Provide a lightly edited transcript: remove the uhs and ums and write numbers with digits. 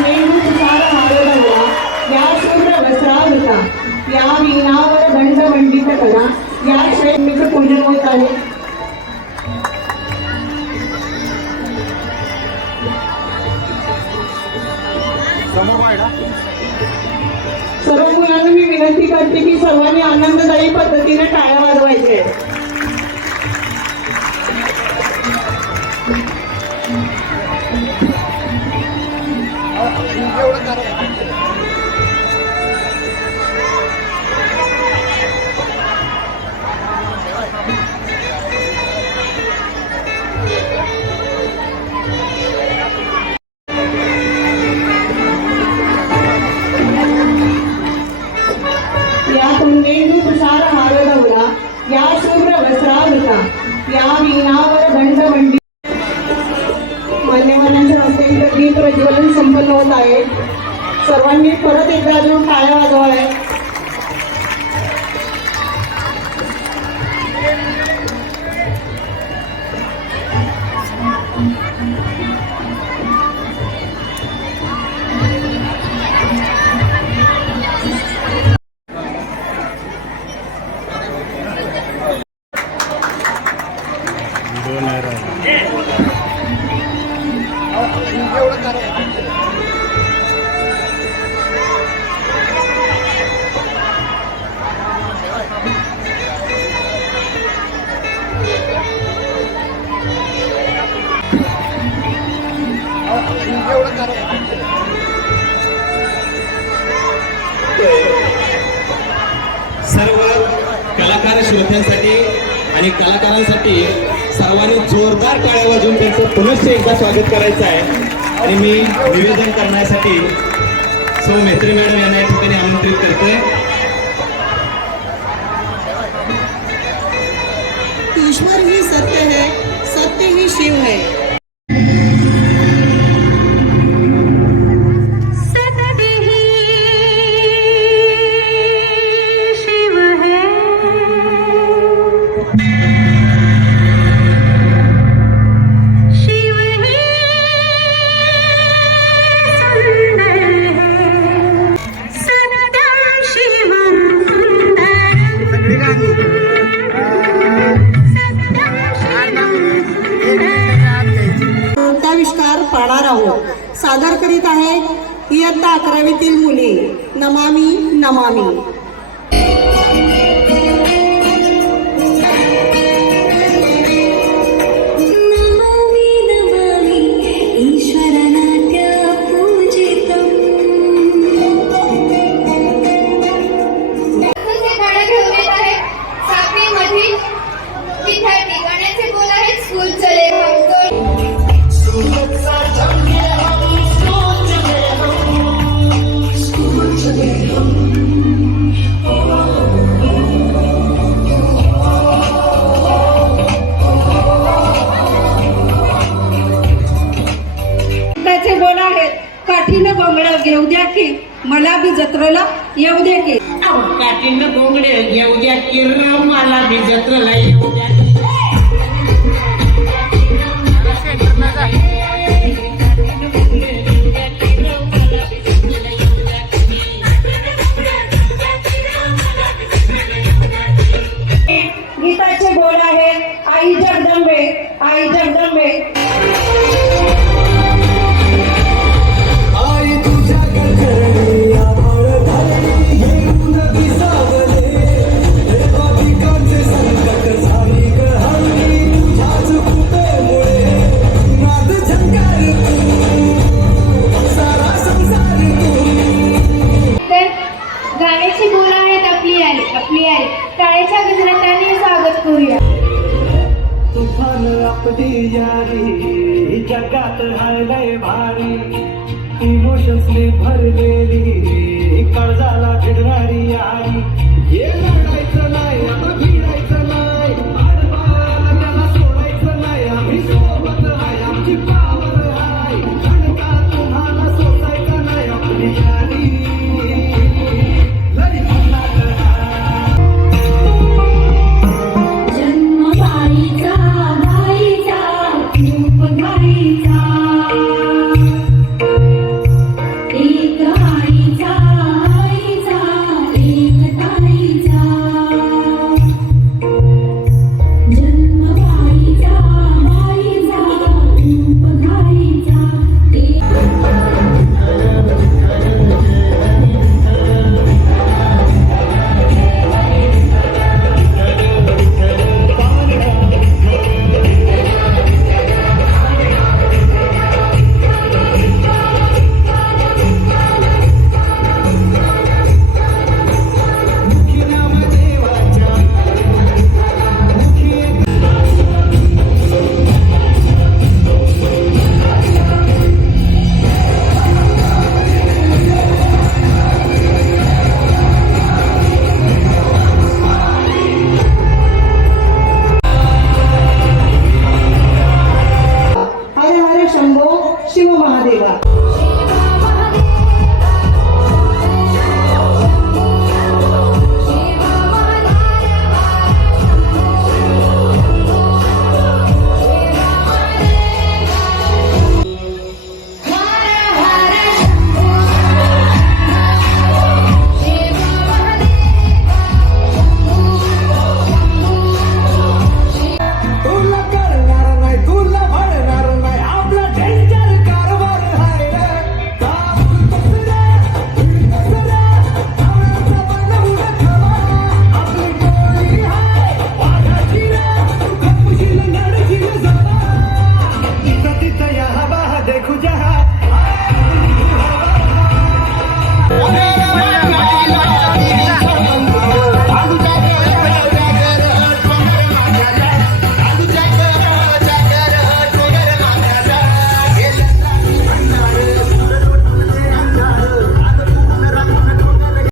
मेंदू तुषार हारवला या शुभ्र वस्त्रावृता या वीणावर दंड मंडित करा या श्रेणीचं पूजन होत आहे. सर्व मुलांना मी विनंती करते की सर्वांनी आनंददायी पद्धतीने टाळ्या वाजवायचे. मेंदू तुषार हारवला या शुभ्र वस्त्रावृता या वीणावर दंड मंडी. मान्यवरांच्या हस्ते दीप प्रज्वलन संपन्न होत आहे. सर्वांनी परत एकदा अजून टाळ्या वाजवाव्या. सर्व कलाकार श्रोत्यांसाठी आणि कलाकारांसाठी सर्वांनी जोरदार टाळ्या वाजवून त्यांचं पुनश्च एकदा स्वागत करायचं आहे. आणि मी निवेदन करण्यासाठी सौ मैत्री मॅडम यांना या ठिकाणी आमंत्रित करतोय. ईश्वर ही सत्य है, सत्य ही शिव है. पाहणार आहोत. सादर करीत आहेत इयत्ता 11वीतील मुली. नमामि नमामि. काठीनं बोंगड्या घेऊ द्या की मला बी जत्रेला येऊ द्या की. काठीनं बोंगड्या घेऊ द्या की मला बी जत्रेला येऊ द्या. गीताचे बोल आहे आई जगदंबे, आई जगदंबे. गाण्याची बोल आहेत आपली आई, आपली आई. टाळ्याच्या गजराने स्वागत करूया. तुफान आपली यारी जगात हायलय भारी. इमोशन्सने भरलेली काळजाला भिडणारी यारी. हे लढायचं नाही